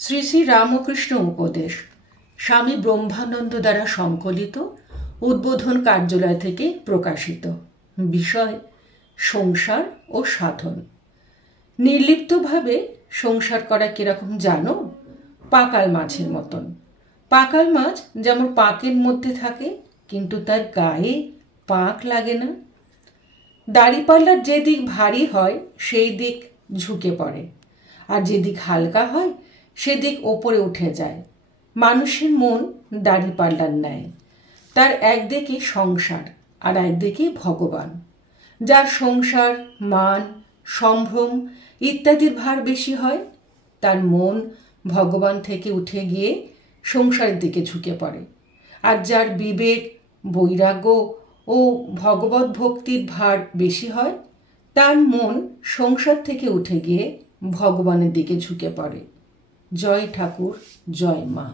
শ্রী শ্রী রামকৃষ্ণ উপদেশ স্বামী ব্রহ্মানন্দ দ্বারা সংকলিত উদ্বোধন কার্যালয় থেকে প্রকাশিত। বিষয় সংসার ও সাধন। নির্লিপ্তভাবে সংসার করা কিরকম জানো? পাকাল মাছের মতন। পাকাল মাছ যেমন পাকের মধ্যে থাকে, কিন্তু তার গায়ে পাক লাগে না। দাড়িপাল্লার যেদিক ভারী হয় সেই দিক ঝুঁকে পড়ে, আর যেদিক হালকা হয় সেদিক ওপরে উঠে যায়। মানুষের মন দাড়িপাল্লার ন্যায়। তার একদিকে সংসার আর একদিকে ভগবান। যার সংসার, মান, সম্ভ্রম ইত্যাদির ভার বেশি হয়, তার মন ভগবান থেকে উঠে গিয়ে সংসারের দিকে ঝুঁকে পড়ে। আর যার বিবেক, বৈরাগ্য ও ভগবত ভক্তির ভার বেশি হয়, তার মন সংসার থেকে উঠে গিয়ে ভগবানের দিকে ঝুঁকে পড়ে। জয় ঠাকুর, জয় মা।